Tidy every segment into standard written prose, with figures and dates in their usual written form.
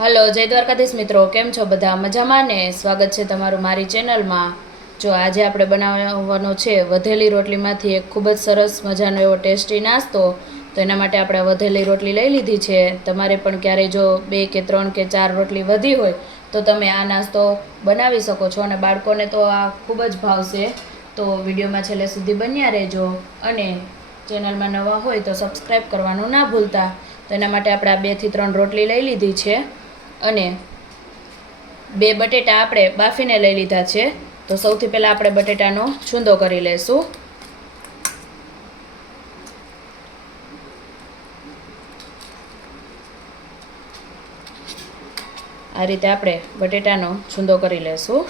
Hello, જય દ્વારકાધીશ મિત્રો, કેમ છો બધા? મજામાં ને? સ્વાગત છે તમારું મારી ચેનલમાં. જો આજે આપણે બનાવવાનો છે વધેલી રોટલીમાંથી એક ખૂબ જ સરસ મજાનો એવો ટેસ્ટી નાસ્તો. તો એના માટે આપણે વધેલી રોટલી લઈ લીધી છે. તમારે પણ ક્યારેય જો 2 કે 3 કે 4 રોટલી વધી હોય તો તમે આ નાસ્તો બનાવી શકો છો અને બાળકોને તો આ ખૂબ જ ભાવશે. તો વિડીયોમાં છેલ્લે સુધી બન્યા રહેજો અને ચેનલમાં નવા હોય તો સબસ્ક્રાઈબ કરવાનું ના ભૂલતા. તો એના માટે આપણે આ 2 થી 3 રોટલી લઈ લીધી છે અને 2 બટેટા આપણે બાફીને લઈ લીધા છે. તો સૌથી પહેલાં આપણે બટેટાનો છૂંદો કરી લઈશું. આ રીતે આપણે બટેટાનો છૂંદો કરી લઈશું.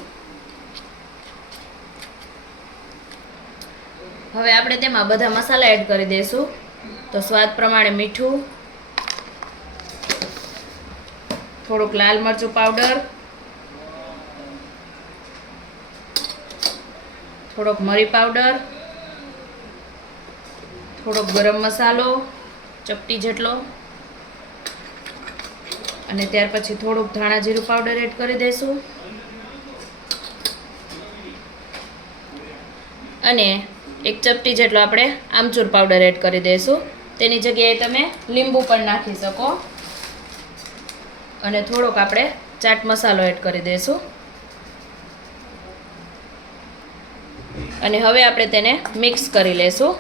હવે આપણે તેમાં બધા મસાલા એડ કરી દઈશું. તો સ્વાદ પ્રમાણે મીઠું, થોડુંક લાલ મરચું પાવડર, થોડોક મરી પાવડર, થોડોક ગરમ મસાલો ચપટી જેટલો અને ત્યાર પછી થોડુંક ધાણા જીરું પાવડર એડ કરી દઈશું અને 1 ચપટી જેટલો આપણે આમચૂર પાવડર એડ કરી દઈશું. તેની જગ્યાએ તમે લીંબુ પણ નાખી શકો અને થોડોક આપણે ચાટ મસાલો એડ કરી દઈશું અને હવે આપણે તેને મિક્સ કરી લેશું.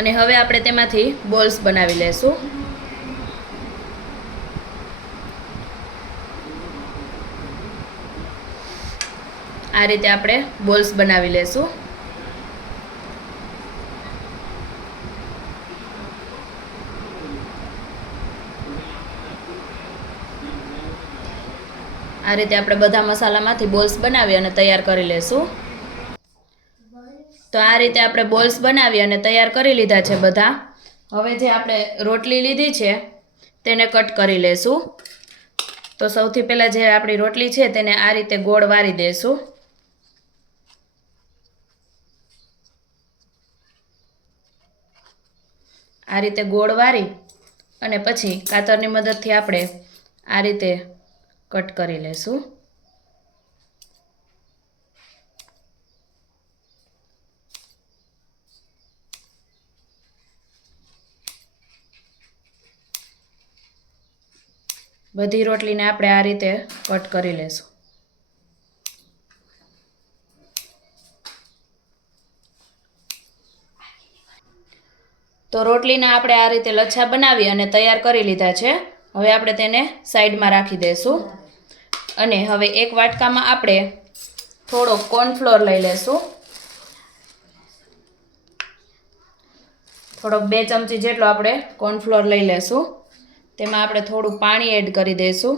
અને હવે આપણે તેમાંથી બોલ્સ બનાવી લેશું. આ રીતે આપણે બોલ્સ બનાવી લેશું. આ રીતે આપણે બધા મસાલામાંથી બોલ્સ બનાવી અને તૈયાર કરી લેશું. તો આ રીતે આપણે બોલ્સ બનાવી અને તૈયાર કરી લીધા છે બધા. હવે જે આપણે રોટલી લીધી છે તેને કટ કરી લેશું. તો સૌથી પહેલાં જે આપણી રોટલી છે તેને આ રીતે ગોળ વારી દેશું. આ રીતે ગોળ વારી અને પછી કાતરની મદદથી આપણે આ રીતે કટ કરી લેશું. બધી રોટલીને આપણે આ રીતે કટ કરી લેશું. તો રોટલીના આપણે આ રીતે લચ્છા બનાવી અને તૈયાર કરી લીધા છે. હવે આપણે તેને સાઈડમાં રાખી દઈશું અને હવે એક વાટકામાં આપણે થોડો કોર્નફ્લોર લઈ લેશું. થોડોક 2 ચમચી જેટલો આપણે કોર્નફ્લોર લઈ લેશું. તેમાં આપણે થોડું પાણી એડ કરી દઈશું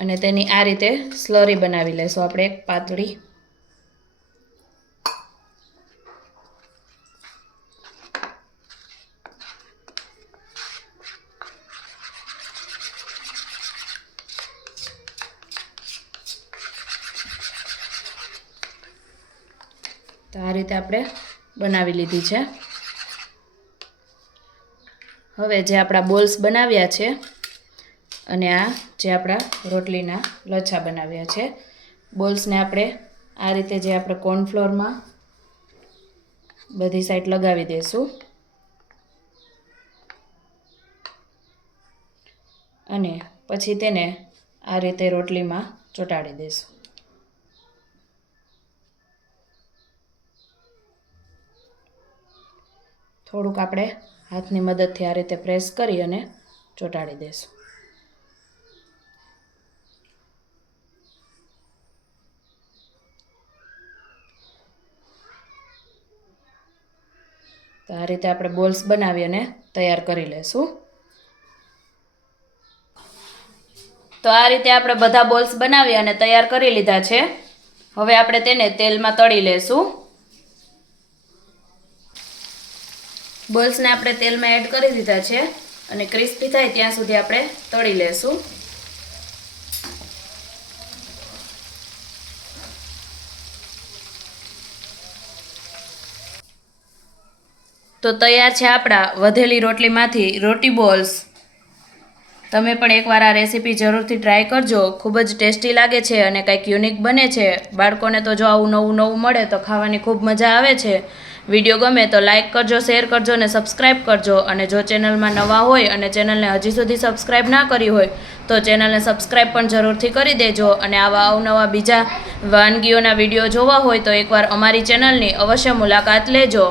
અને તેની આ રીતે સ્લરી બનાવી લેશું આપણે એક પાતળી. તો આ રીતે આપણે બનાવી લીધી છે. હવે જે આપણા બોલ્સ બનાવ્યા છે અને આ જે આપણા રોટલીના લચ્છા બનાવ્યા છે, બોલ્સને આપણે આ રીતે જે આપણે કોર્નફ્લોરમાં બધી સાઈડ લગાવી દઈશું અને પછી તેને આ રીતે રોટલીમાં ચોંટાડી દઈશું. થોડુંક આપણે હાથની મદદથી આ રીતે પ્રેસ કરી અને ચોંટાડી દઈશું. તો આ રીતે આપણે બોલ્સ બનાવી અને તૈયાર કરી લેશું. તો આ રીતે આપણે બધા બોલ્સ બનાવી અને તૈયાર કરી લીધા છે. હવે આપણે તેને તેલમાં તળી લેશું. બોલ્સને આપણે તેલમાં એડ કરી દીધા છે અને ક્રિસ્પી થાય ત્યાં સુધી આપણે તળી લેશું. તો તૈયાર છે આપણા વધેલી રોટલીમાંથી રોટી બોલ્સ. તમે પણ એકવાર આ રેસીપી જરૂરથી ટ્રાય કરજો. ખૂબ જ ટેસ્ટી લાગે છે અને કંઈક યુનિક બને છે. બાળકોને તો જો આવું નવું નવું મળે તો ખાવાની ખૂબ મજા આવે છે. વિડીયો ગમે તો લાઇક કરજો, શેર કરજો અને સબસ્ક્રાઈબ કરજો. અને જો ચેનલમાં નવા હોય અને ચેનલને હજી સુધી સબસ્ક્રાઈબ ના કરી હોય તો ચેનલને સબસ્ક્રાઈબ પણ જરૂરથી કરી દેજો. અને આવા અવનવા બીજા વાનગીઓના વિડીયો જોવા હોય તો એકવાર અમારી ચેનલની અવશ્ય મુલાકાત લેજો.